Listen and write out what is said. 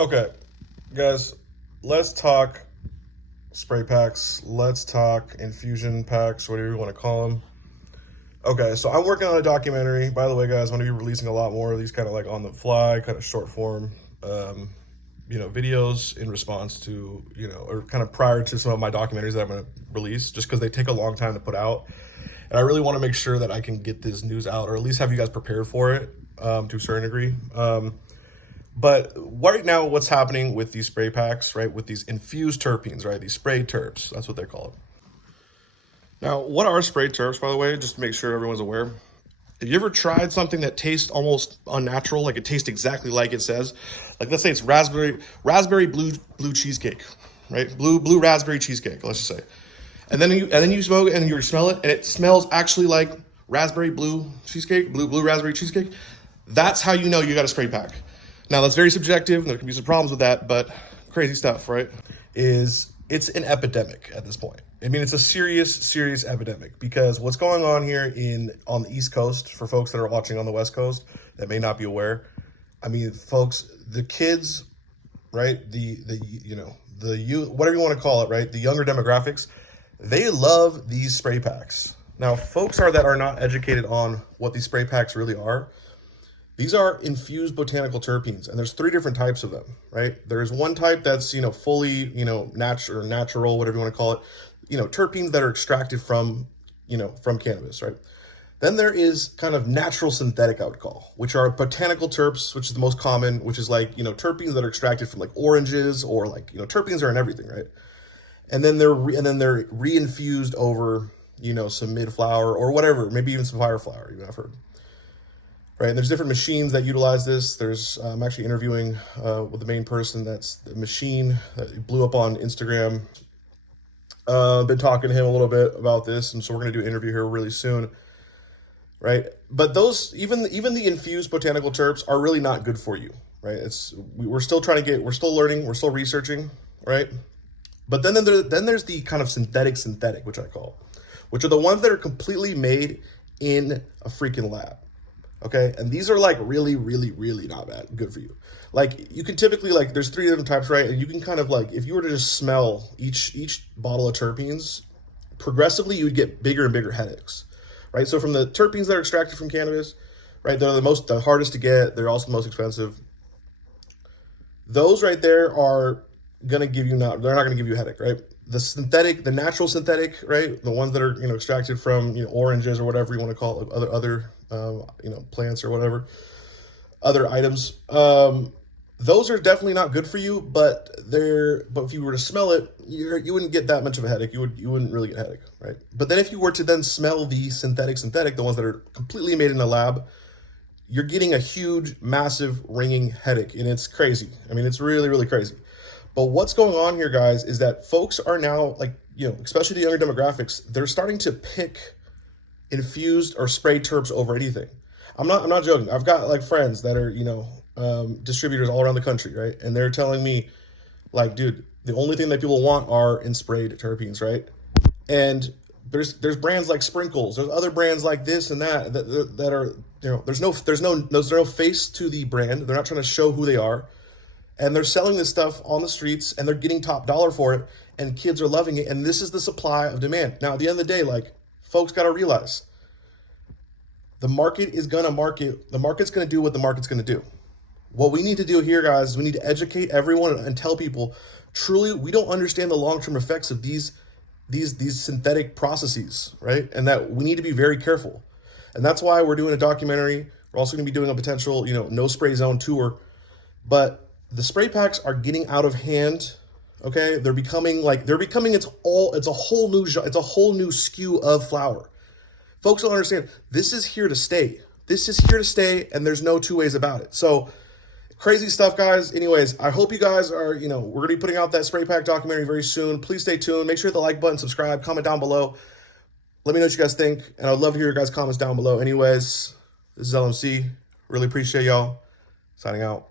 Okay, guys, let's talk spray packs. Let's talk infusion packs, whatever you want to call them. Okay, so I'm working on a documentary. By the way, guys, I'm going to be releasing a lot more of these kind of like on the fly, kind of short form, videos in response to, or kind of prior to some of my documentaries that I'm going to release, just because they take a long time to put out. And I really want to make sure that I can get this news out, or at least have you guys prepared for it to a certain degree. But right now, what's happening with these spray packs, right? With these infused terpenes, right? These sprayed terps, that's what they're called. Now, what are sprayed terps, by the way, just to make sure everyone's aware? Have you ever tried something that tastes almost unnatural, like it tastes exactly like it says? Like, let's say it's raspberry blue cheesecake, right? Blue raspberry cheesecake, let's just say. And then you smoke it and you smell it, and it smells actually like raspberry blue cheesecake, blue raspberry cheesecake. That's how you know you got a spray pack. Now, that's very subjective, and there can be some problems with that, but crazy stuff, right? It's an epidemic at this point. I mean, it's a serious epidemic, because what's going on here on the East Coast, for folks that are watching on the West Coast that may not be aware, I mean, folks, the kids, right? The youth, whatever you want to call it, right? The younger demographics, they love these spray packs. Now, folks that are not educated on what these spray packs really are, these are infused botanical terpenes, and there's 3 different types of them, right? There's one type that's, fully, natural, whatever you want to call it, terpenes that are extracted from cannabis, right? Then there is kind of natural synthetic, I would call, which are botanical terps, which is the most common, which is like, terpenes that are extracted from like oranges, or like, terpenes are in everything, right? And then they're re-infused over, some mid flower or whatever, maybe even some fire flower, I've heard. Right, and there's different machines that utilize this. I'm actually interviewing with the main person that's the machine that blew up on Instagram. Been talking to him a little bit about this, and so we're going to do an interview here really soon. Right, but those even the infused botanical terps are really not good for you. Right, we're still learning, we're still researching. Right, but then there's the kind of synthetic, which I call, which are the ones that are completely made in a freaking lab. Okay, and these are like really not bad, good for you. Like, you can typically, like, there's 3 different types, right? And you can kind of like, if you were to just smell each bottle of terpenes, progressively you would get bigger and bigger headaches, right? So from the terpenes that are extracted from cannabis, right, they're the hardest to get. They're also the most expensive. Those right there are gonna give you they're not gonna give you a headache, right? The natural synthetic, right? The ones that are extracted from oranges or whatever you want to call it, other plants or whatever, other items. Those are definitely not good for you, but if you were to smell it, you wouldn't get that much of a headache. You wouldn't really get a headache, right? But then if you were to then smell the synthetic, the ones that are completely made in a lab, you're getting a huge, massive ringing headache, and it's crazy. I mean, it's really crazy. But what's going on here, guys, is that folks are now, like, especially the younger demographics, they're starting to pick infused or sprayed terps over anything. I'm not joking. I've got like friends that are, distributors all around the country, right? And they're telling me, like, dude, the only thing that people want are in sprayed terpenes, right? And there's brands like Sprinkles, there's other brands like this and that are, there's no face to the brand. They're not trying to show who they are. And they're selling this stuff on the streets, and they're getting top dollar for it, and kids are loving it. And this is the supply of demand. Now, at the end of the day, like, folks got to realize the market is going to market. The market's going to do what the market's going to do. What we need to do here, guys, is we need to educate everyone and tell people, truly, we don't understand the long-term effects of these synthetic processes, right? And that we need to be very careful. And that's why we're doing a documentary. We're also going to be doing a potential, no spray zone tour. But the spray packs are getting out of hand. Okay, they're becoming it's a whole new SKU of flower. Folks don't understand. This is here to stay. This is here to stay, and there's no 2 ways about it. So, crazy stuff, guys. Anyways, I hope you guys are, we're gonna be putting out that spray pack documentary very soon. Please stay tuned. Make sure to hit the like button, subscribe, comment down below. Let me know what you guys think, and I'd love to hear your guys' comments down below. Anyways, this is LMC. Really appreciate y'all. Signing out.